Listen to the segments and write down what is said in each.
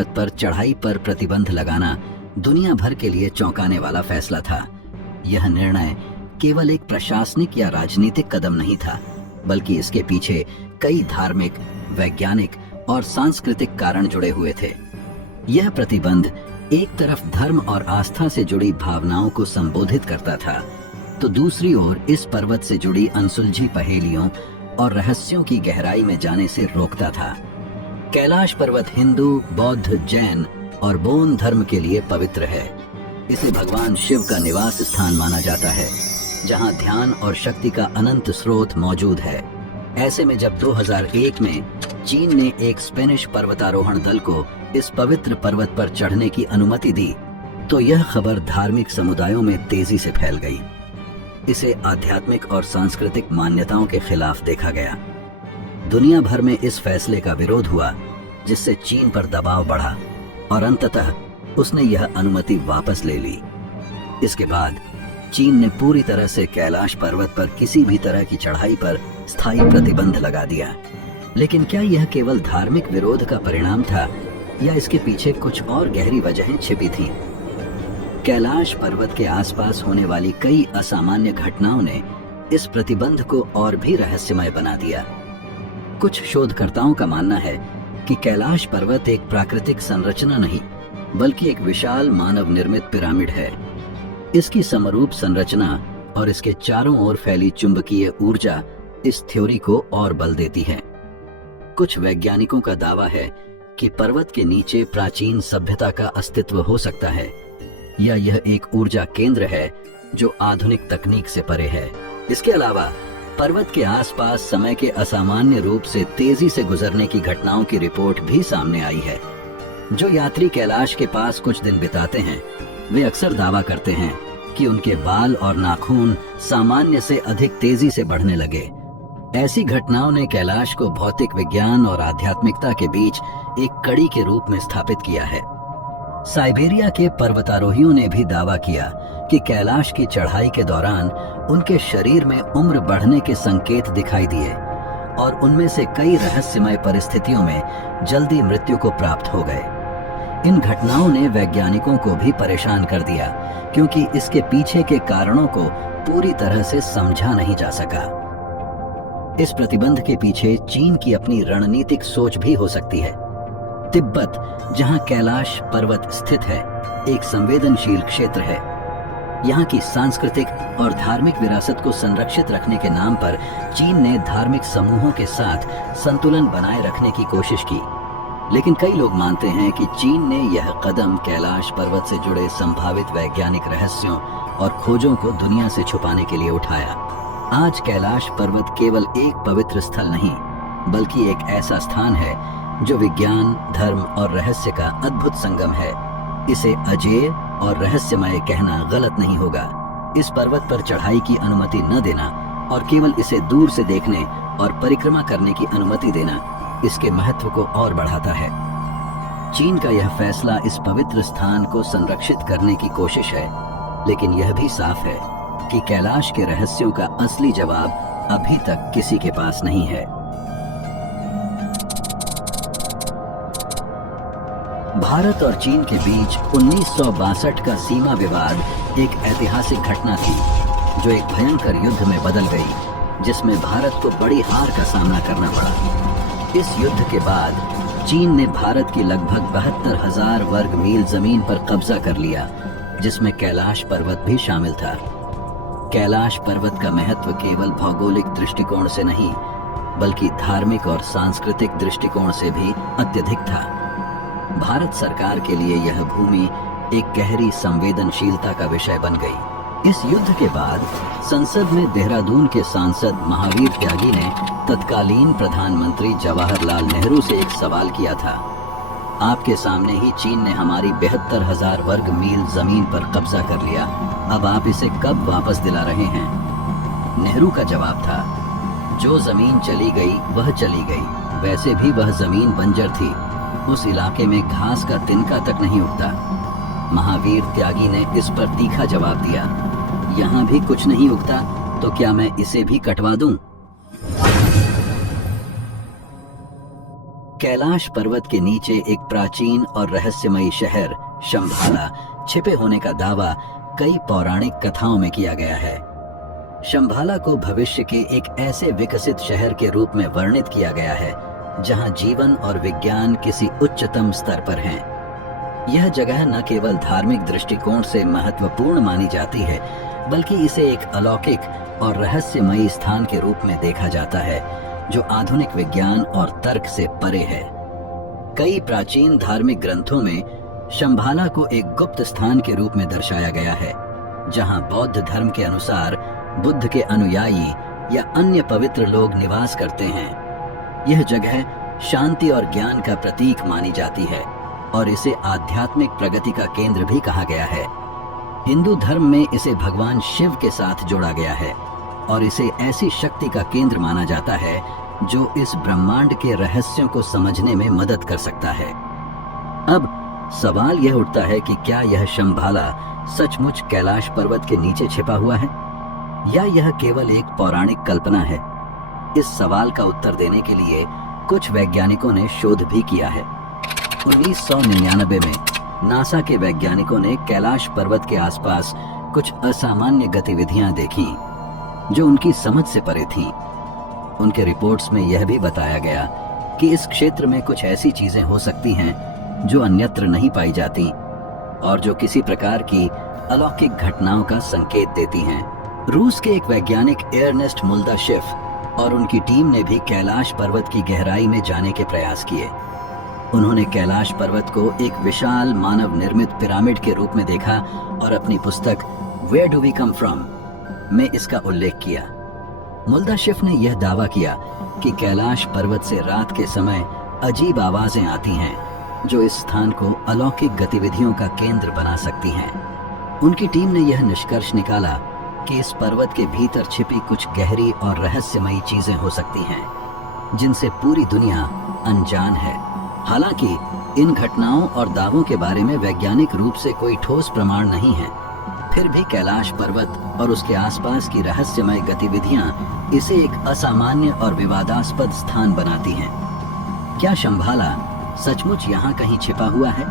पर्वत पर चढ़ाई पर प्रतिबंध लगाना दुनिया भर के लिए चौंकाने वाला फैसला था। यह निर्णय केवल एक प्रशासनिक या राजनीतिक कदम नहीं था, बल्कि इसके पीछे कई धार्मिक, वैज्ञानिक और सांस्कृतिक कारण जुड़े हुए थे। यह प्रतिबंध एक तरफ धर्म और आस्था से जुड़ी भावनाओं को संबोधित करता था, तो दूसरी ओर इस पर्वत से जुड़ी अनसुलझी पहेलियों और रहस्यों की गहराई में जाने से रोकता था। कैलाश पर्वत हिंदू, बौद्ध, जैन और बोन धर्म के लिए पवित्र है। इसे भगवान शिव का निवास स्थान माना जाता है, जहां ध्यान और शक्ति का अनंत स्रोत मौजूद है। ऐसे में जब 2001 में चीन ने एक स्पेनिश पर्वतारोहण दल को इस पवित्र पर्वत पर चढ़ने की अनुमति दी, तो यह खबर धार्मिक समुदायों में तेजी से फैल गई। इसे आध्यात्मिक और सांस्कृतिक मान्यताओं के खिलाफ देखा गया। दुनिया भर में इस फैसले का विरोध हुआ, जिससे चीन पर दबाव बढ़ा और अंततः उसने यह अनुमति वापस ले ली। इसके बाद चीन ने पूरी तरह से कैलाश पर्वत पर किसी भी तरह की चढ़ाई पर स्थायी प्रतिबंध लगा दिया। लेकिन क्या यह केवल धार्मिक विरोध का परिणाम था, या इसके पीछे कुछ और गहरी वजहें छिपी थीं? कैलाश पर्वत के आसपास होने वाली कई असामान्य घटनाओं ने इस प्रतिबंध को और भी रहस्यमय बना दिया। कुछ शोधकर्ताओं का मानना है कि कैलाश पर्वत एक प्राकृतिक संरचना नहीं, बल्कि एक विशाल मानव निर्मित पिरामिड है। इसकी समरूप संरचना और इसके चारों ओर फैली चुंबकीय ऊर्जा इस थ्योरी को और बल देती है। कुछ वैज्ञानिकों का दावा है कि पर्वत के नीचे प्राचीन सभ्यता का अस्तित्व हो सकता है, या यह एक ऊर्जा केंद्र है जो आधुनिक तकनीक से परे है। इसके अलावा पर्वत के आसपास समय के असामान्य रूप से तेजी से गुजरने की घटनाओं की रिपोर्ट भी सामने आई है। जो यात्री कैलाश के पास कुछ दिन बिताते हैं, वे अक्सर दावा करते हैं कि उनके बाल और नाखून सामान्य से अधिक तेजी से बढ़ने लगे। ऐसी घटनाओं ने कैलाश को भौतिक विज्ञान और आध्यात्मिकता के बीच एक कड़ी के रूप में स्थापित किया है। साइबेरिया के पर्वतारोहियों ने भी दावा किया कि कैलाश की चढ़ाई के दौरान उनके शरीर में उम्र बढ़ने के संकेत दिखाई दिए और उनमें से कई रहस्यमय परिस्थितियों में जल्दी मृत्यु को प्राप्त हो गए। इन घटनाओं ने वैज्ञानिकों को भी परेशान कर दिया, क्योंकि इसके पीछे के कारणों को पूरी तरह से समझा नहीं जा सका। इस प्रतिबंध के पीछे चीन की अपनी रणनीतिक सोच भी हो सकती है। तिब्बत, जहां कैलाश पर्वत स्थित है, एक संवेदनशील क्षेत्र है। यहाँ की सांस्कृतिक और धार्मिक विरासत को संरक्षित रखने के नाम पर चीन ने धार्मिक समूहों के साथ संतुलन बनाए रखने की कोशिश की। लेकिन कई लोग मानते हैं कि चीन ने यह कदम कैलाश पर्वत से जुड़े संभावित वैज्ञानिक रहस्यों और खोजों को दुनिया से छुपाने के लिए उठाया। आज कैलाश पर्वत केवल एक पवित्र स्थल नहीं, बल्कि एक ऐसा स्थान है जो विज्ञान, धर्म और रहस्य का अद्भुत संगम है। इसे अजेय और रहस्यमय कहना गलत नहीं होगा। इस पर्वत पर चढ़ाई की अनुमति न देना और केवल इसे दूर से देखने और परिक्रमा करने की अनुमति देना इसके महत्व को और बढ़ाता है। चीन का यह फैसला इस पवित्र स्थान को संरक्षित करने की कोशिश है, लेकिन यह भी साफ है कि कैलाश के रहस्यों का असली जवाब अभी तक किसी के पास नहीं है। भारत और चीन के बीच 1962 का सीमा विवाद एक ऐतिहासिक घटना थी, जो एक भयंकर युद्ध में बदल गई, जिसमें भारत को बड़ी हार का सामना करना पड़ा। इस युद्ध के बाद चीन ने भारत की लगभग 72,000 वर्ग मील जमीन पर कब्जा कर लिया, जिसमें कैलाश पर्वत भी शामिल था। कैलाश पर्वत का महत्व केवल भौगोलिक दृष्टिकोण से नहीं, बल्कि धार्मिक और सांस्कृतिक दृष्टिकोण से भी अत्यधिक था। भारत सरकार के लिए यह भूमि एक गहरी संवेदनशीलता का विषय बन गई। इस युद्ध के बाद संसद में देहरादून के सांसद महावीर त्यागी ने तत्कालीन प्रधानमंत्री जवाहरलाल नेहरू से एक सवाल किया था, आपके सामने ही चीन ने हमारी 72,000 वर्ग मील जमीन पर कब्जा कर लिया, अब आप इसे कब वापस दिला रहे हैं? नेहरू का जवाब था, जो जमीन चली गई वह चली गई, वैसे भी वह जमीन बंजर थी, उस इलाके में घास का तिनका तक नहीं उगता। महावीर त्यागी ने इस पर तीखा जवाब दिया, यहाँ भी कुछ नहीं उगता, तो क्या मैं इसे भी कटवा दूं? कैलाश पर्वत के नीचे एक प्राचीन और रहस्यमयी शहर शंभाला छिपे होने का दावा कई पौराणिक कथाओं में किया गया है। शंभाला को भविष्य के एक ऐसे विकसित शहर के रूप में वर्णित किया गया है जहां जीवन और विज्ञान किसी उच्चतम स्तर पर हैं। यह जगह न केवल धार्मिक दृष्टिकोण से महत्वपूर्ण मानी जाती है, बल्कि इसे एक अलौकिक और रहस्यमयी स्थान के रूप में देखा जाता है जो आधुनिक विज्ञान और तर्क से परे है। कई प्राचीन धार्मिक ग्रंथों में शंभाला को एक गुप्त स्थान के रूप में दर्शाया गया है, जहां बौद्ध धर्म के अनुसार बुद्ध के अनुयायी या अन्य पवित्र लोग निवास करते हैं। यह जगह शांति और ज्ञान का प्रतीक मानी जाती है और इसे आध्यात्मिक प्रगति का केंद्र भी कहा गया है। हिंदू धर्म में इसे भगवान शिव के साथ जोड़ा गया है और इसे ऐसी शक्ति का केंद्र माना जाता है जो इस ब्रह्मांड के रहस्यों को समझने में मदद कर सकता है। अब सवाल यह उठता है कि क्या यह शंभाला सचमुच कैलाश पर्वत के नीचे छिपा हुआ है या यह केवल एक पौराणिक कल्पना है? इस सवाल का उत्तर देने के लिए कुछ वैज्ञानिकों ने शोध भी किया है। 1999 में नासा के वैज्ञानिकों ने कैलाश पर्वत के आसपास कुछ असामान्य गतिविधियां देखी जो उनकी समझ से परे थीं। उनके रिपोर्ट्स में यह भी बताया गया कि इस क्षेत्र में कुछ ऐसी चीजें हो सकती हैं जो अन्यत्र नहीं पाई जाती और जो किसी प्रकार की अलौकिक घटनाओं का संकेत देती हैं। रूस के एक वैज्ञानिक एर्नेस्ट मुल्दाशेफ और उनकी टीम ने भी कैलाश पर्वत की गहराई में जाने के प्रयास किए। उन्होंने कैलाश पर्वत को एक विशाल मानव निर्मित पिरामिड के रूप में देखा और अपनी पुस्तक where do we come from में इसका उल्लेख किया। मुल्दाशेफ ने यह दावा किया कि कैलाश पर्वत से रात के समय अजीब आवाजें आती हैं जो इस स्थान को अलौकिक गतिविधियों का केंद्र बना सकती हैं। उनकी टीम ने यह निष्कर्ष निकाला कि इस पर्वत के भीतर छिपी कुछ गहरी और रहस्यमयी चीजें हो सकती हैं जिनसे पूरी दुनिया अनजान है। हालांकि इन घटनाओं और दावों के बारे में वैज्ञानिक रूप से कोई ठोस प्रमाण नहीं है, फिर भी कैलाश पर्वत और उसके आसपास की रहस्यमय गतिविधियां इसे एक असामान्य और विवादास्पद स्थान बनाती हैं। क्या शंभाला सचमुच यहाँ कहीं छिपा हुआ है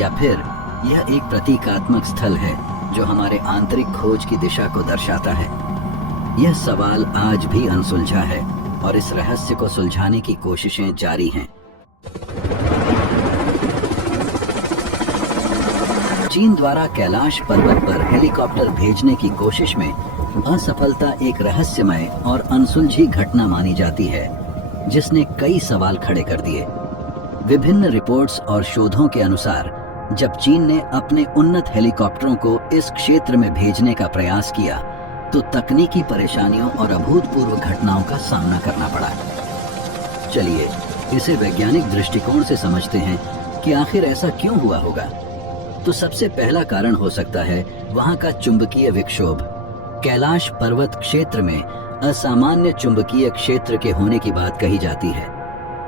या फिर यह एक प्रतीकात्मक स्थल है जो हमारे आंतरिक खोज की दिशा को दर्शाता है? यह सवाल आज भी अनसुलझा है और इस रहस्य को सुलझाने की कोशिशें जारी हैं। चीन द्वारा कैलाश पर्वत पर हेलीकॉप्टर भेजने की कोशिश में असफलता एक रहस्यमय और अनसुलझी घटना मानी जाती है जिसने कई सवाल खड़े कर दिए। विभिन्न रिपोर्ट्स और शोधों के अनुसार जब चीन ने अपने उन्नत हेलीकॉप्टरों को इस क्षेत्र में भेजने का प्रयास किया तो तकनीकी परेशानियों और अभूतपूर्व घटनाओं का सामना करना पड़ा। चलिए इसे वैज्ञानिक दृष्टिकोण से समझते हैं कि आखिर ऐसा क्यों हुआ होगा। तो सबसे पहला कारण हो सकता है वहां का चुंबकीय विक्षोभ। कैलाश पर्वत क्षेत्र में असामान्य चुंबकीय क्षेत्र के होने की बात कही जाती है।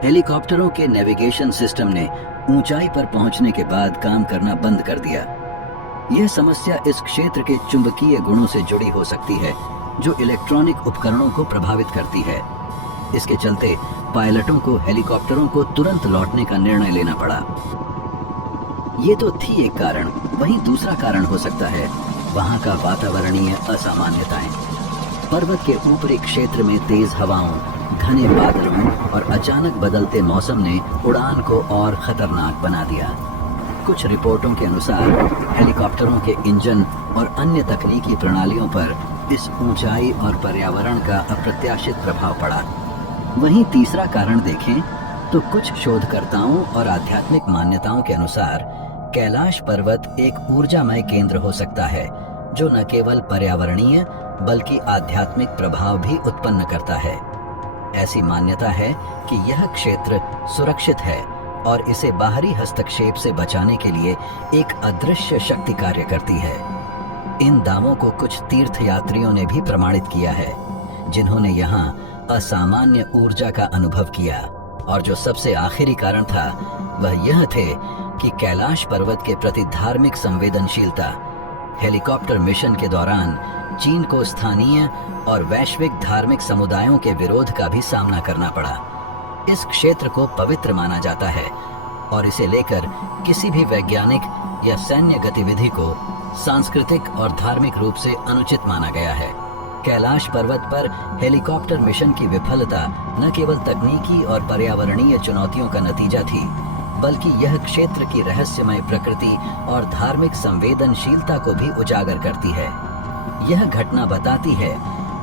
हेलीकॉप्टरों के नेविगेशन सिस्टम ने ऊंचाई पर पहुंचने के बाद काम करना बंद कर दिया। यह समस्या इस क्षेत्र के चुंबकीय गुणों से जुड़ी हो सकती है जो इलेक्ट्रॉनिक उपकरणों को प्रभावित करती है। इसके चलते पायलटों को हेलीकॉप्टरों को तुरंत लौटने का निर्णय लेना पड़ा। ये तो थी एक कारण। वहीं दूसरा कारण हो सकता है वहां का वातावरणीय असामान्यताएं। पर्वत के ऊपरी क्षेत्र में तेज हवाओं, घने बादलों और अचानक बदलते मौसम ने उड़ान को और खतरनाक बना दिया। कुछ रिपोर्टों के अनुसार हेलीकॉप्टरों के इंजन और अन्य तकनीकी प्रणालियों पर इस ऊंचाई और पर्यावरण का अप्रत्याशित प्रभाव पड़ा। वहीं तीसरा कारण देखें तो कुछ शोधकर्ताओं और आध्यात्मिक मान्यताओं के अनुसार कैलाश पर्वत एक ऊर्जामय केंद्र हो सकता है जो न केवल पर्यावरणीय बल्कि आध्यात्मिक प्रभाव भी उत्पन्न करता है। ऐसी मान्यता है कि यह क्षेत्र सुरक्षित है और इसे बाहरी हस्तक्षेप से बचाने के लिए एक अदृश्य शक्ति कार्य करती है। इन दावों को कुछ तीर्थयात्रियों ने भी प्रमाणित किया है जिन्होंने यहाँ असामान्य ऊर्जा का अनुभव किया। और जो सबसे आखिरी कारण था वह यह थे कि कैलाश पर्वत के प्रति धार्मिक संवेदनशीलता। हेलीकॉप्टर मिशन के दौरान चीन को स्थानीय और वैश्विक धार्मिक समुदायों के विरोध का भी सामना करना पड़ा। इस क्षेत्र को पवित्र माना जाता है और इसे लेकर किसी भी वैज्ञानिक या सैन्य गतिविधि को सांस्कृतिक और धार्मिक रूप से अनुचित माना गया है। कैलाश पर्वत पर हेलीकॉप्टर मिशन की विफलता न केवल तकनीकी और पर्यावरणीय चुनौतियों का नतीजा थी, बल्कि यह क्षेत्र की रहस्यमय प्रकृति और धार्मिक संवेदनशीलता को भी उजागर करती है। यह घटना बताती है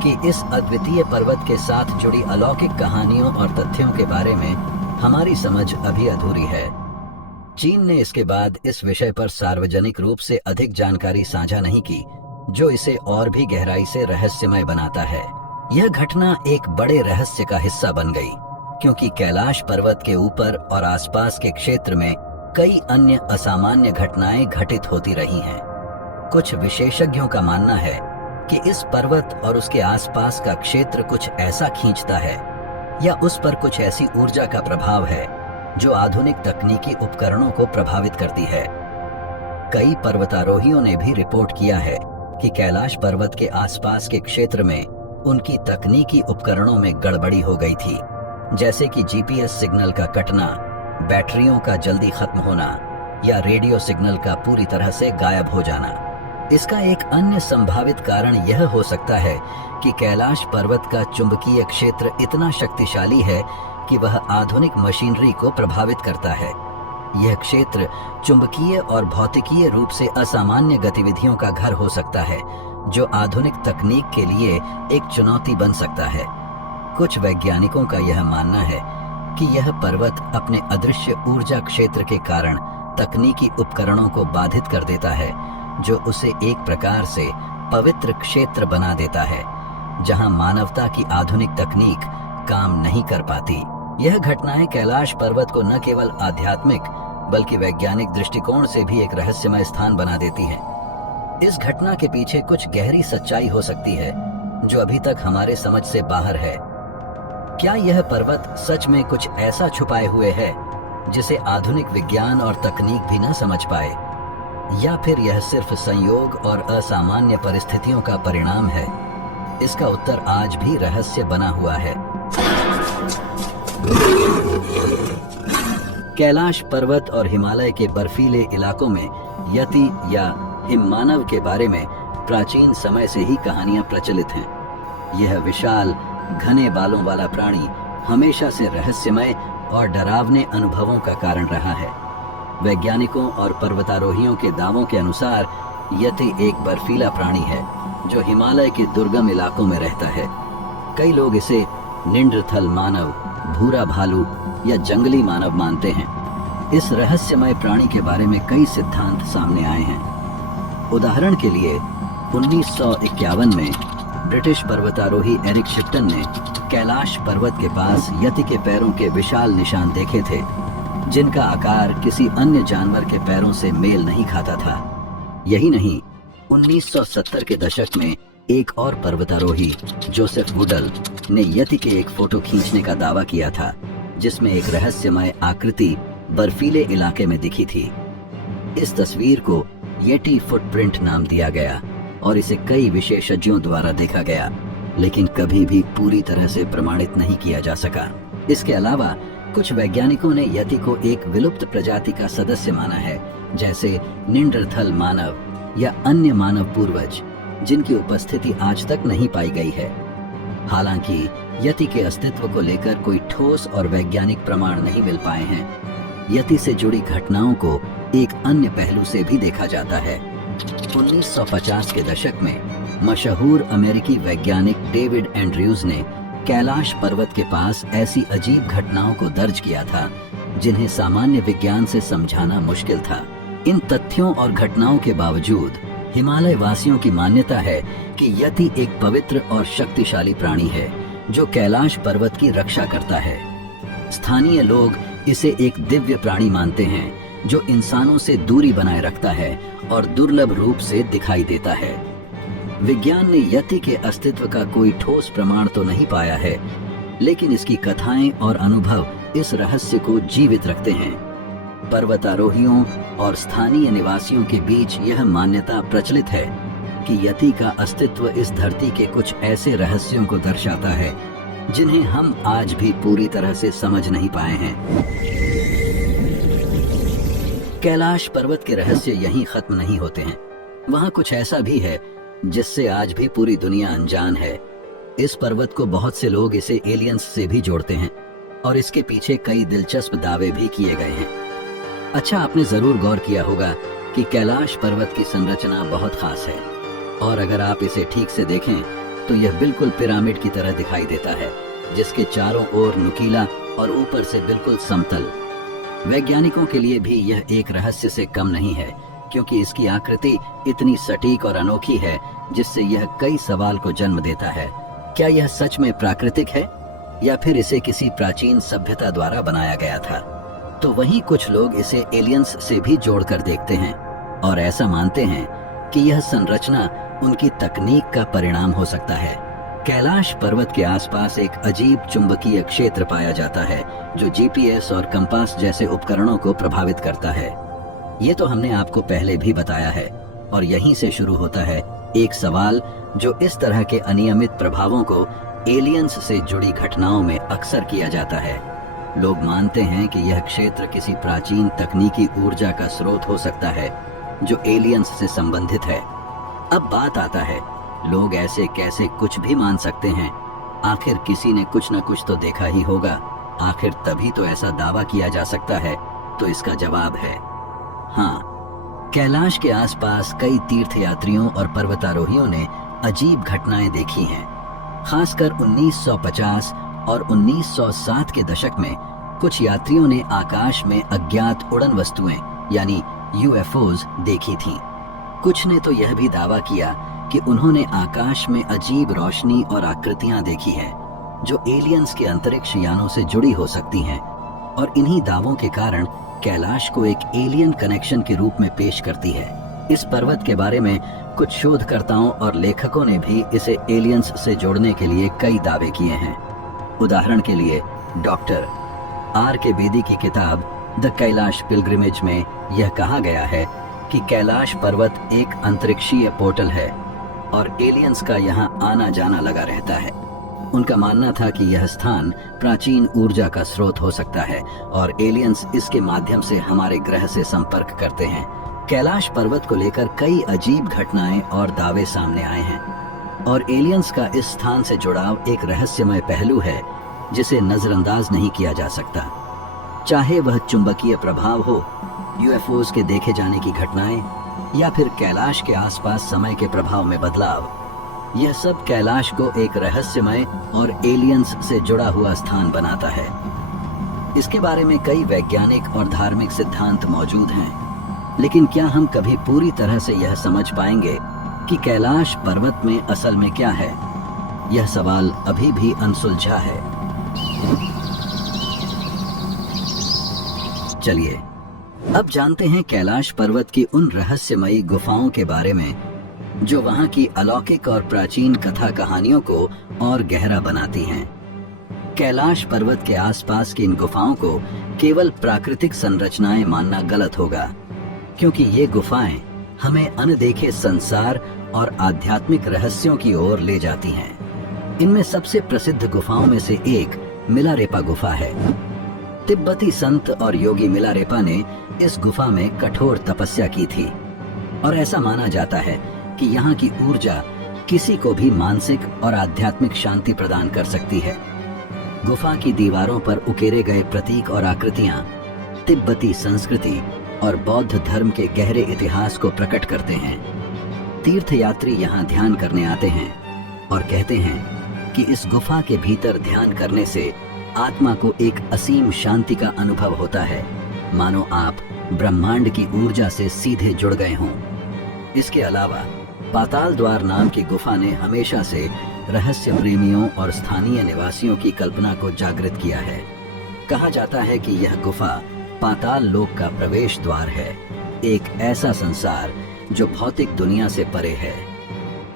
कि इस अद्वितीय पर्वत के साथ जुड़ी अलौकिक कहानियों और तथ्यों के बारे में हमारी समझ अभी अधूरी है। चीन ने इसके बाद इस विषय पर सार्वजनिक रूप से अधिक जानकारी साझा नहीं की, जो इसे और भी गहराई से रहस्यमय बनाता है। यह घटना एक बड़े रहस्य का हिस्सा बन गई, क्योंकि कैलाश पर्वत के ऊपर और आसपास के क्षेत्र में कई अन्य असामान्य घटनाएं घटित होती रही हैं। कुछ विशेषज्ञों का मानना है कि इस पर्वत और उसके आसपास का क्षेत्र कुछ ऐसा खींचता है या उस पर कुछ ऐसी ऊर्जा का प्रभाव है जो आधुनिक तकनीकी उपकरणों को प्रभावित करती है। कई पर्वतारोहियों ने भी रिपोर्ट किया है कि कैलाश पर्वत के आसपास के क्षेत्र में उनकी तकनीकी उपकरणों में गड़बड़ी हो गई थी, जैसे कि जीपीएस सिग्नल का कटना, बैटरियों का जल्दी खत्म होना या रेडियो सिग्नल का पूरी तरह से गायब हो जाना। इसका एक अन्य संभावित कारण यह हो सकता है कि कैलाश पर्वत का चुंबकीय क्षेत्र इतना शक्तिशाली है कि वह आधुनिक मशीनरी को प्रभावित करता है। यह क्षेत्र चुंबकीय और भौतिकीय रूप से असामान्य गतिविधियों का घर हो सकता है, जो आधुनिक तकनीक के लिए एक चुनौती बन सकता है। कुछ वैज्ञानिकों का यह मानना है कि यह पर्वत अपने अदृश्य ऊर्जा क्षेत्र के कारण तकनीकी उपकरणों को बाधित कर देता है, जो उसे एक प्रकार से पवित्र क्षेत्र बना देता है, जहां मानवता की आधुनिक तकनीक काम नहीं कर पाती। यह घटनाएं कैलाश पर्वत को न केवल आध्यात्मिक बल्कि वैज्ञानिक दृष्टिकोण से भी एक रहस्यमय स्थान बना देती है। इस घटना के पीछे कुछ गहरी सच्चाई हो सकती है जो अभी तक हमारे समझ से बाहर है। क्या यह पर्वत सच में कुछ ऐसा छुपाए हुए है जिसे आधुनिक विज्ञान और तकनीक भी न समझ पाए, या फिर यह सिर्फ संयोग और असामान्य परिस्थितियों का परिणाम है? इसका उत्तर आज भी रहस्य बना हुआ है। कैलाश पर्वत और हिमालय के बर्फीले इलाकों में यति या हिममानव के बारे में प्राचीन समय से ही कहानियां प्रचलित हैं। यह विशाल घने बालों वाला प्राणी हमेशा से रहस्यमय और डरावने अनुभवों का कारण रहा है। वैज्ञानिकों और पर्वतारोहियों के दावों के अनुसार यति एक बर्फीला प्राणी है जो हिमालय के दुर्गम इलाकों में रहता है। कई लोग इसे निंद्रथल मानव, भूरा भालू या जंगली मानव मानते हैं। इस रहस्यमय प्राणी के बारे में कई सिद्धांत सामने आए हैं। उदाहरण के लिए 1951 में ब्रिटिश पर्वतारोही एरिक शिप्टन ने कैलाश पर्वत के पास यति के पैरों के विशाल निशान देखे थे, जिनका आकार किसी अन्य जानवर के पैरों से मेल नहीं खाता था। यही नहीं, 1970 के दशक में एक और पर्वतारोही जोसेफ वुडल ने यति के एक फोटो खींचने का दावा किया था, जिसमें एक रहस्यमय आकृति बर्फीले इलाके में दिखी थी। इस तस्वीर को येटी फुटप्रिंट नाम दिया गया और इसे कई विशेषज्ञों द्वारा देखा गया, लेकिन कभी भी पूरी तरह से प्रमाणित नहीं किया जा सका। इसके अलावा कुछ वैज्ञानिकों ने यति को एक विलुप्त प्रजाति का सदस्य माना है, जैसे निंद्रथल मानव या अन्य मानव पूर्वज, जिनकी उपस्थिति आज तक नहीं पाई गई है। हालांकि यति के अस्तित्व को लेकर कोई ठोस और वैज्ञानिक प्रमाण नहीं मिल पाए हैं। यति से जुड़ी घटनाओं को एक अन्य पहलू से भी देखा जाता है। 1950 के दशक में मशहूर अमेरिकी वैज्ञानिक डेविड एंड्रयूज ने कैलाश पर्वत के पास ऐसी अजीब घटनाओं को दर्ज किया था जिन्हें सामान्य विज्ञान से समझाना मुश्किल था। इन तथ्यों और घटनाओं के बावजूद हिमालय वासियों की मान्यता है कि यति एक पवित्र और शक्तिशाली प्राणी है जो कैलाश पर्वत की रक्षा करता है। स्थानीय लोग इसे एक दिव्य प्राणी मानते हैं जो इंसानों से दूरी बनाए रखता है और दुर्लभ रूप से दिखाई देता है। विज्ञान ने यति के अस्तित्व का कोई ठोस प्रमाण तो नहीं पाया है, लेकिन इसकी कथाएं और अनुभव इस रहस्य को जीवित रखते हैं। पर्वतारोहियों और स्थानीय निवासियों के बीच यह मान्यता प्रचलित है कि यति का अस्तित्व इस धरती के कुछ ऐसे रहस्यों को दर्शाता है जिन्हें हम आज भी पूरी तरह से समझ नहीं पाए हैं। कैलाश पर्वत के रहस्य यहीं खत्म नहीं होते हैं। वहां कुछ ऐसा भी है जिससे आज भी पूरी दुनिया अनजान है। इस पर्वत को बहुत से लोग इसे एलियंस से भी जोड़ते हैं और इसके पीछे कई दिलचस्प दावे भी किए गए हैं। अच्छा, आपने जरूर गौर किया होगा कि कैलाश पर्वत की संरचना बहुत खास है और अगर आप इसे ठीक से देखें तो यह बिल्कुल पिरामिड की तरह दिखाई देता है, जिसके चारों ओर नुकीला और ऊपर से बिल्कुल समतल। वैज्ञानिकों के लिए भी यह एक रहस्य से कम नहीं है, क्योंकि इसकी आकृति इतनी सटीक और अनोखी है जिससे यह कई सवाल को जन्म देता है। क्या यह सच में प्राकृतिक है या फिर इसे किसी प्राचीन सभ्यता द्वारा बनाया गया था? तो वहीं कुछ लोग इसे एलियंस से भी जोड़कर देखते हैं और ऐसा मानते हैं कि यह संरचना उनकी तकनीक का परिणाम हो सकता है। कैलाश पर्वत के आसपास एक अजीब चुंबकीय क्षेत्र पाया जाता है जो जीपीएस और कंपास जैसे उपकरणों को प्रभावित करता है। ये तो हमने आपको पहले भी बताया है और यहीं से शुरू होता है एक सवाल जो इस तरह के अनियमित प्रभावों को एलियंस से जुड़ी घटनाओं में अक्सर किया जाता है। लोग मानते हैं कि यह क्षेत्र किसी प्राचीन तकनीकी ऊर्जा का स्रोत हो सकता है जो एलियंस से संबंधित है। अब बात आता है, लोग ऐसे कैसे कुछ भी मान सकते हैं? आखिर किसी ने कुछ न कुछ तो देखा ही होगा। आखिर तभी तो ऐसा दावा किया जा सकता है। तो इसका जवाब है हाँ। कैलाश के आसपास कई तीर्थयात्रियों और पर्वतारोहियों ने अजीब घटनाएं देखी हैं। खासकर 1950 और 1960 के दशक में कुछ यात्रियों ने आकाश में अज्ञात उड़न वस्तुएं यानी यूएफओज देखी थीं। कुछ ने तो यह भी दावा किया कि उन्होंने आकाश में अजीब रोशनी और आकृतियां देखी हैं जो एलियंस के अंतरिक्ष यानों से जुड़ी हो सकती हैं और इन्हीं दावों के कारण कैलाश को एक एलियन कनेक्शन के रूप में पेश करती है। इस पर्वत के बारे में कुछ शोधकर्ताओं और लेखकों ने भी इसे एलियंस से जोड़ने के लिए कई दावे किए हैं। उदाहरण के लिए डॉक्टर आर के बेदी की किताब द कैलाश पिलग्रिमेज में यह कहा गया है कि कैलाश पर्वत एक अंतरिक्षीय पोर्टल है और एलियंस का यहाँ आना जाना लगा रहता है। उनका मानना था कि यह स्थान प्राचीन ऊर्जा का स्रोत हो सकता है और एलियंस इसके माध्यम से हमारे ग्रह से संपर्क करते हैं। कैलाश पर्वत को लेकर कई अजीब घटनाएं और दावे सामने आए हैं और एलियंस का इस स्थान से जुड़ाव एक रहस्यमय पहलू है जिसे नजरअंदाज नहीं किया जा सकता। चाहे वह चुंबकीय प्रभाव हो, यूएफओज के देखे जाने की घटनाएं या फिर कैलाश के आसपास समय के प्रभाव में बदलाव, यह सब कैलाश को एक रहस्यमय और एलियंस से जुड़ा हुआ स्थान बनाता है। इसके बारे में कई वैज्ञानिक और धार्मिक सिद्धांत मौजूद हैं, लेकिन क्या हम कभी पूरी तरह से यह समझ पाएंगे कि कैलाश पर्वत में असल में क्या है? यह सवाल अभी भी अनसुलझा है। चलिए अब जानते हैं कैलाश पर्वत की उन रहस्यमयी गुफाओं के बारे में जो वहां की अलौकिक और प्राचीन कथा कहानियों को और गहरा बनाती हैं। कैलाश पर्वत के आसपास की इन गुफाओं को केवल प्राकृतिक संरचनाएं मानना गलत होगा, क्योंकि ये गुफाएं हमें अनदेखे संसार और आध्यात्मिक रहस्यों की ओर ले जाती हैं। इनमें सबसे प्रसिद्ध गुफाओं में से एक मिलारेपा गुफा है। तिब्बती संत और योगी मिलारेपा ने इस गुफा में कठोर तपस्या की थी और ऐसा माना जाता है कि यहाँ की ऊर्जा किसी को भी मानसिक और आध्यात्मिक शांति प्रदान कर सकती है। गुफा की दीवारों पर उकेरे गए प्रतीक और आकृतियां तिब्बती संस्कृति और बौद्ध धर्म के गहरे इतिहास को प्रकट करते हैं। तीर्थयात्री यहाँ ध्यान करने आते हैं और कहते हैं कि इस गुफा के भीतर ध्यान करने से आत्मा को एक असीम शांति का अनुभव होता है, मानो आप ब्रह्मांड की ऊर्जा से सीधे जुड़ गए हों। इसके अलावा पाताल द्वार नाम की गुफा ने हमेशा से रहस्य प्रेमियों और स्थानीय निवासियों की कल्पना को जागृत किया है। कहा जाता है कि यह गुफा पाताल लोक का प्रवेश द्वार है, एक ऐसा संसार जो भौतिक दुनिया से परे है।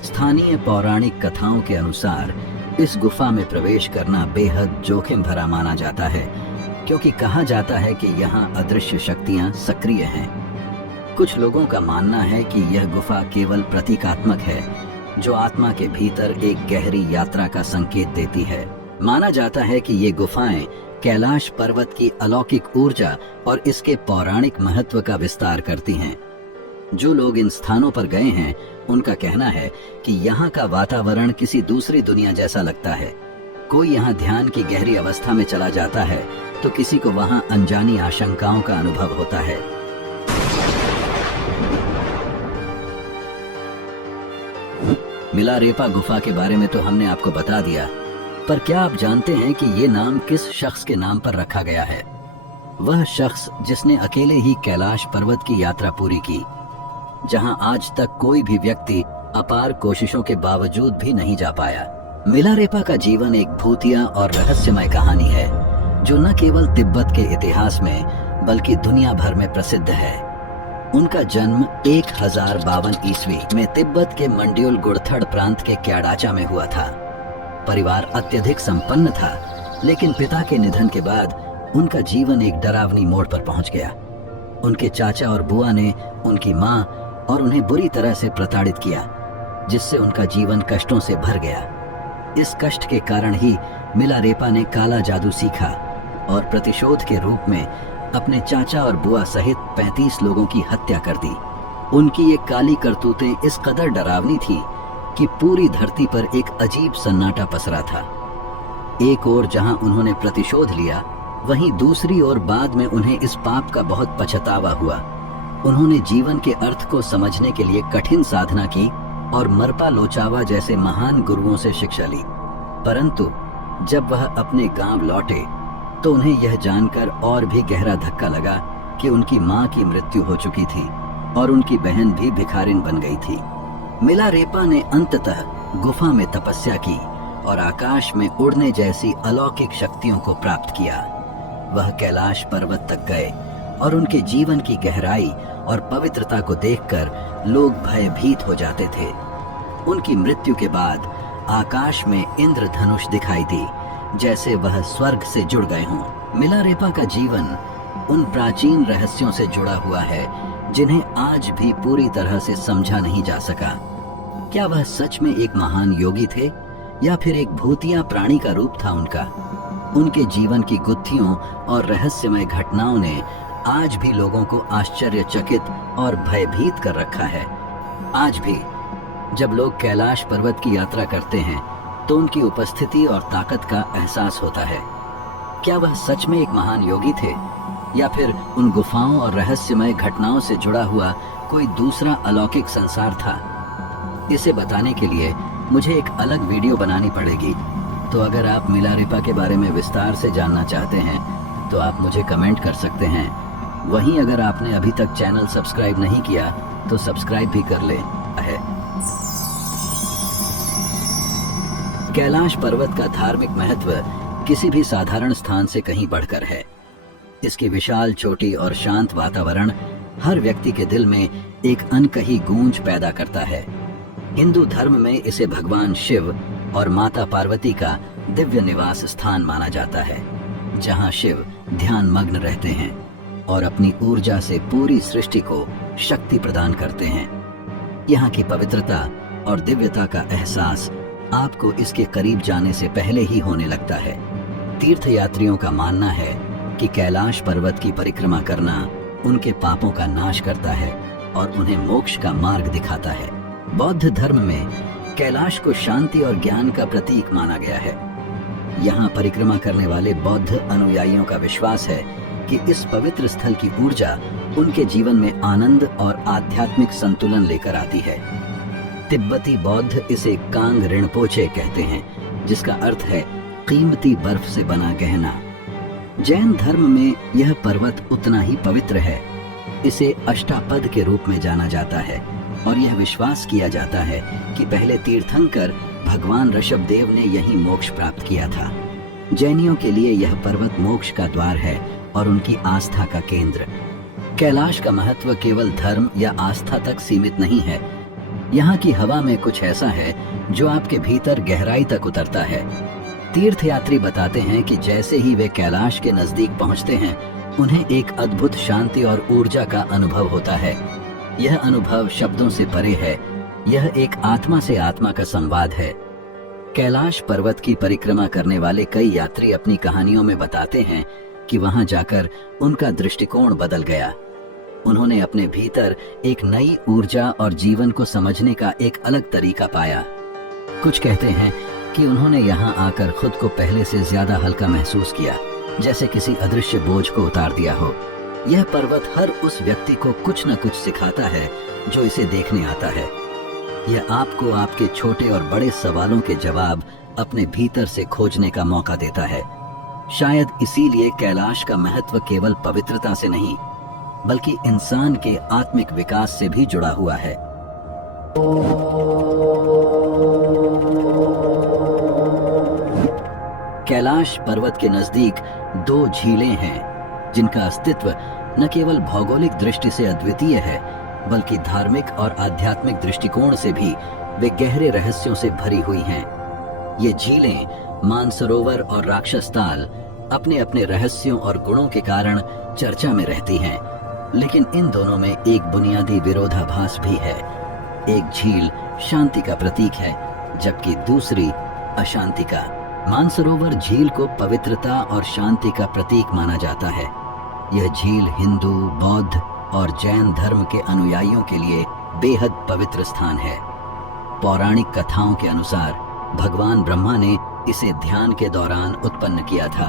स्थानीय पौराणिक कथाओं के अनुसार इस गुफा में प्रवेश करना बेहद जोखिम भरा माना जाता है, क्योंकि कहा जाता है कि यहाँ अदृश्य शक्तियाँ सक्रिय हैं। कुछ लोगों का मानना है कि यह गुफा केवल प्रतीकात्मक है, जो आत्मा के भीतर एक गहरी यात्रा का संकेत देती है। माना जाता है कि ये गुफाएं कैलाश पर्वत की अलौकिक ऊर्जा और इसके पौराणिक महत्व का विस्तार करती हैं। जो लोग इन स्थानों पर गए हैं उनका कहना है कि यहाँ का वातावरण किसी दूसरी दुनिया जैसा लगता है। कोई यहाँ ध्यान की गहरी अवस्था में चला जाता है तो किसी को वहाँ अनजानी आशंकाओं का अनुभव होता है। मिलारेपा गुफा के बारे में तो हमने आपको बता दिया, पर क्या आप जानते हैं कि ये नाम किस शख्स के नाम पर रखा गया है? वह शख्स जिसने अकेले ही कैलाश पर्वत की यात्रा पूरी की, जहां आज तक कोई भी व्यक्ति अपार कोशिशों के बावजूद भी नहीं जा पाया। मिलारेपा का जीवन एक भूतिया और रहस्यमय कहानी है जो न केवल तिब्बत के इतिहास में बल्कि दुनिया भर में प्रसिद्ध है। उनका जन्म 1052 ईस्वी में तिब्बत के मंड्योल गुड़थड़ प्रांत के क्याडाचा में हुआ था। परिवार अत्यधिक संपन्न था, लेकिन पिता के निधन के बाद उनका जीवन एक डरावनी मोड़ पर पहुंच गया। उनके चाचा और बुआ ने उनकी मां और उन्हें बुरी तरह से प्रताड़ित किया, जिससे उनका जीवन कष्टों से भर गया। इस कष्ट के कारण ही मिलारेपा ने काला जादू सीखा और प्रतिशोध के रूप में अपने चाचा और बुआ सहित 35 लोगों की हत्या कर दी। उनकी ये काली करतूतें इस कदर डरावनी थी कि पूरी धरती पर एक अजीब सन्नाटा पसरा था। एक ओर जहां उन्होंने प्रतिशोध लिया, वहीं दूसरी ओर बाद में उन्हें इस पाप का बहुत पछतावा हुआ। उन्होंने जीवन के अर्थ को समझने के लिए कठिन साधना की और मरपा लोचावा जैसे महान गुरुओं से शिक्षा ली। परंतु जब वह अपने गांव लौटे तो उन्हें यह जानकर और भी गहरा धक्का लगा कि उनकी मां की मृत्यु हो चुकी थी और उनकी बहन भी भिखारिन बन गई थी। मिलारेपा ने अंततः गुफा में तपस्या की और आकाश में उड़ने जैसी अलौकिक शक्तियों को प्राप्त किया। वह कैलाश पर्वत तक गए और उनके जीवन की गहराई और पवित्रता को देखकर लोग भयभीत हो जाते थे। उनकी मृत्यु के बाद आकाश में इंद्रधनुष दिखाई दी, जैसे वह स्वर्ग से जुड़ गए हों। मिलारेपा का जीवन उन प्राचीन रहस्यों से जुड़ा हुआ है जिन्हें आज भी पूरी तरह से समझा नहीं जा सका। क्या वह सच में एक महान योगी थे या फिर एक भूतिया प्राणी का रूप था उनका? उनके जीवन की गुत्थियों और रहस्यमय घटनाओं ने आज भी लोगों को आश्चर्यचकित और भयभीत कर रखा है। आज भी जब लोग कैलाश पर्वत की यात्रा करते हैं तो उनकी उपस्थिति और ताकत का एहसास होता है। क्या वह सच में एक महान योगी थे या फिर उन गुफाओं और रहस्यमय घटनाओं से जुड़ा हुआ कोई दूसरा अलौकिक संसार था? इसे बताने के लिए मुझे एक अलग वीडियो बनानी पड़ेगी। तो अगर आप मिलारेपा के बारे में विस्तार से जानना चाहते हैं तो आप मुझे कमेंट कर सकते हैं। वहीं अगर आपने अभी तक चैनल सब्सक्राइब नहीं किया तो सब्सक्राइब भी कर ले है। कैलाश पर्वत का धार्मिक महत्व किसी भी साधारण स्थान से कहीं बढ़कर है। इसकी विशाल चोटी और शांत वातावरण हर व्यक्ति के दिल में एक अनकही गूंज पैदा करता है। हिंदू धर्म में इसे भगवान शिव और माता पार्वती का दिव्य निवास स्थान माना जाता है, जहां शिव ध्यान मग्न रहते हैं और अपनी ऊर्जा से पूरी सृष्टि को शक्ति प्रदान करते हैं। यहाँ की पवित्रता और दिव्यता का एहसास आपको इसके करीब जाने से पहले ही होने लगता है। तीर्थयात्रियों का मानना है कि कैलाश पर्वत की परिक्रमा करना उनके पापों का नाश करता है और उन्हें मोक्ष का मार्ग दिखाता है। बौद्ध धर्म में कैलाश को शांति और ज्ञान का प्रतीक माना गया है। यहाँ परिक्रमा करने वाले बौद्ध अनुयायियों का विश्वास है कि इस पवित्र स्थल की ऊर्जा उनके जीवन में आनंद और आध्यात्मिक संतुलन लेकर आती है। तिब्बती बौद्ध इसे कांग रिनपोचे कहते हैं, जिसका अर्थ है कीमती बर्फ से बना गहना। जैन धर्म में यह पर्वत उतना ही पवित्र है। इसे अष्टापद के रूप में जाना जाता है और यह विश्वास किया जाता है कि पहले तीर्थंकर भगवान ऋषभदेव ने यही मोक्ष प्राप्त किया था। जैनियों के लिए यह पर्वत मोक्ष का द्वार है और उनकी आस्था का केंद्र। कैलाश का महत्व केवल धर्म या आस्था तक सीमित नहीं है। यहाँ की हवा में कुछ ऐसा है जो आपके भीतर गहराई तक उतरता है। तीर्थयात्री बताते हैं कि जैसे ही वे कैलाश के नजदीक पहुँचते हैं, उन्हें एक अद्भुत शांति और ऊर्जा का अनुभव होता है। यह अनुभव शब्दों से परे है। यह एक आत्मा से आत्मा का संवाद है। कैलाश पर्वत की परिक्रमा करने वाले कई यात्री अपनी कहानियों में बताते हैं कि वहां जाकर उनका दृष्टिकोण बदल गया। उन्होंने अपने भीतर एक नई ऊर्जा और जीवन को समझने का एक अलग तरीका पाया। कुछ कहते हैं कि उन्होंने यहाँ आकर खुद को पहले से ज्यादा हल्का महसूस किया, जैसे किसी अदृश्य बोझ को उतार दिया हो। यह पर्वत हर उस व्यक्ति को कुछ न कुछ सिखाता है जो इसे देखने आता है। यह आपको आपके छोटे और बड़े सवालों के जवाब अपने भीतर से खोजने का मौका देता है। शायद इसीलिए कैलाश का महत्व केवल पवित्रता से नहीं, बल्कि इंसान के आत्मिक विकास से भी जुड़ा हुआ है। कैलाश पर्वत के नजदीक 2 झीलें हैं जिनका अस्तित्व न केवल भौगोलिक दृष्टि से अद्वितीय है, बल्कि धार्मिक और आध्यात्मिक दृष्टिकोण से भी वे गहरे रहस्यों से भरी हुई हैं। ये झीलें मानसरोवर और राक्षस ताल अपने अपने रहस्यों और गुणों के कारण चर्चा में रहती हैं, लेकिन इन दोनों में एक बुनियादी विरोधाभास भी है। एक झील शांति का प्रतीक है, जबकि दूसरी अशांति का। मानसरोवर झील को पवित्रता और शांति का प्रतीक माना जाता है। यह झील हिंदू, बौद्ध और जैन धर्म के अनुयायियों के लिए बेहद पवित्र स्थान है। पौराणिक कथाओं के अनुसार भगवान ब्रह्मा ने इसे ध्यान के दौरान उत्पन्न किया था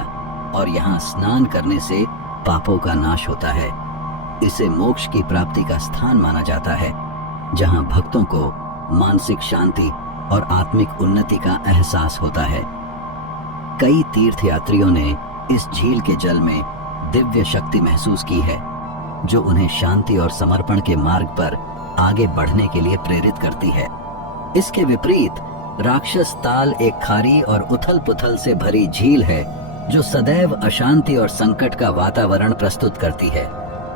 और यहाँ स्नान करने से पापों का नाश होता है। इसे मोक्ष की प्राप्ति का स्थान माना जाता है, जहाँ भक्तों को मानसिक शांति और आत्मिक उन्नति का एहसास होता है। कई तीर्थयात्रियों ने इस झील के जल में दिव्य शक्ति महसूस की है, जो उन्हें शांति और समर्पण के मार्ग पर आगे बढ़ने के लिए प्रेरित करती है। इसके विपरीत राक्षस ताल एक खारी और उथल पुथल से भरी झील है, जो सदैव अशांति और संकट का वातावरण प्रस्तुत करती है।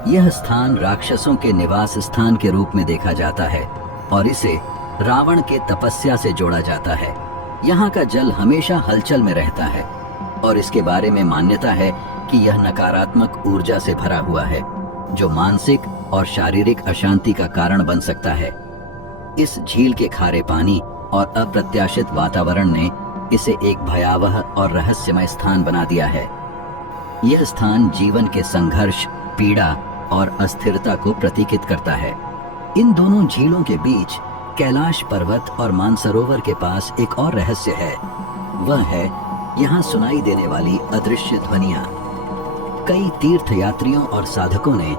यह स्थान राक्षसों के निवास स्थान के रूप में देखा जाता है और इसे रावण के तपस्या से जोड़ा जाता है। यहाँ का जल हमेशा हलचल में रहता है और इसके बारे में मान्यता है कि यह नकारात्मक ऊर्जा से भरा हुआ है, जो मानसिक और शारीरिक अशांति का कारण बन सकता है। इस झील के खारे पानी और अप्रत्याशित वातावरण ने इसे एक भयावह और रहस्यमय स्थान बना दिया है। यह स्थान जीवन के संघर्ष, पीड़ा और अस्थिरता को प्रतीकित करता है। इन दोनों झीलों के बीच कैलाश पर्वत और मानसरोवर के पास एक और रहस्य है। वह है यहाँ सुनाई देने वाली अदृश्य ध्वनियाँ। कई तीर्थयात्रियों और साधकों ने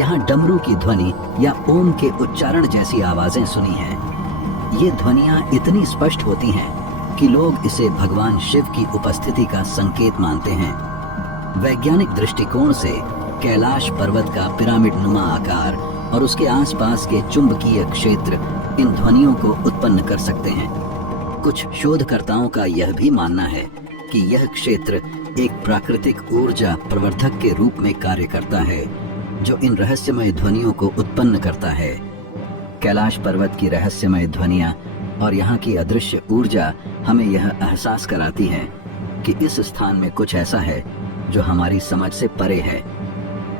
यहाँ डमरू की ध्वनि या ओम के उच्चारण जैसी आवाजें सुनी हैं। ये ध्वनियाँ इतनी स्पष्ट होती हैं कि लोग इसे भगवान शिव की उपस्थिति का संकेत मानते हैं। वैज्ञानिक दृष्टिकोण से कैलाश पर्वत का पिरामिड नुमा आकार और उसके आसपास के चुंबकीय क्षेत्र इन ध्वनियों को उत्पन्न कर सकते हैं। कुछ शोधकर्ताओं का यह भी मानना है कि यह क्षेत्र एक प्राकृतिक ऊर्जा प्रवर्धक के रूप में कार्य करता है, जो इन रहस्यमय ध्वनियों को उत्पन्न करता है। कैलाश पर्वत की रहस्यमय ध्वनियाँ और यहाँ की अदृश्य ऊर्जा हमें यह एहसास कराती है कि इस स्थान में कुछ ऐसा है जो हमारी समझ से परे है।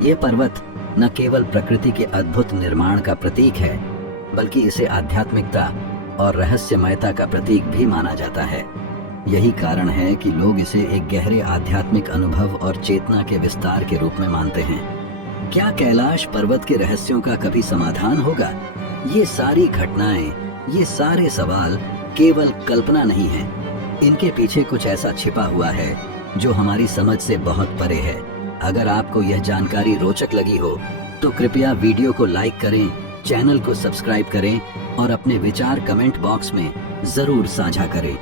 ये पर्वत न केवल प्रकृति के अद्भुत निर्माण का प्रतीक है, बल्कि इसे आध्यात्मिकता और रहस्यमयता का प्रतीक भी माना जाता है। यही कारण है कि लोग इसे एक गहरे आध्यात्मिक अनुभव और चेतना के विस्तार के रूप में मानते हैं। क्या कैलाश पर्वत के रहस्यों का कभी समाधान होगा? ये सारी घटनाएं, ये सारे सवाल केवल कल्पना नहीं है। इनके पीछे कुछ ऐसा छिपा हुआ है जो हमारी समझ से बहुत परे है। अगर आपको यह जानकारी रोचक लगी हो तो कृपया वीडियो को लाइक करें, चैनल को सब्सक्राइब करें और अपने विचार कमेंट बॉक्स में जरूर साझा करें।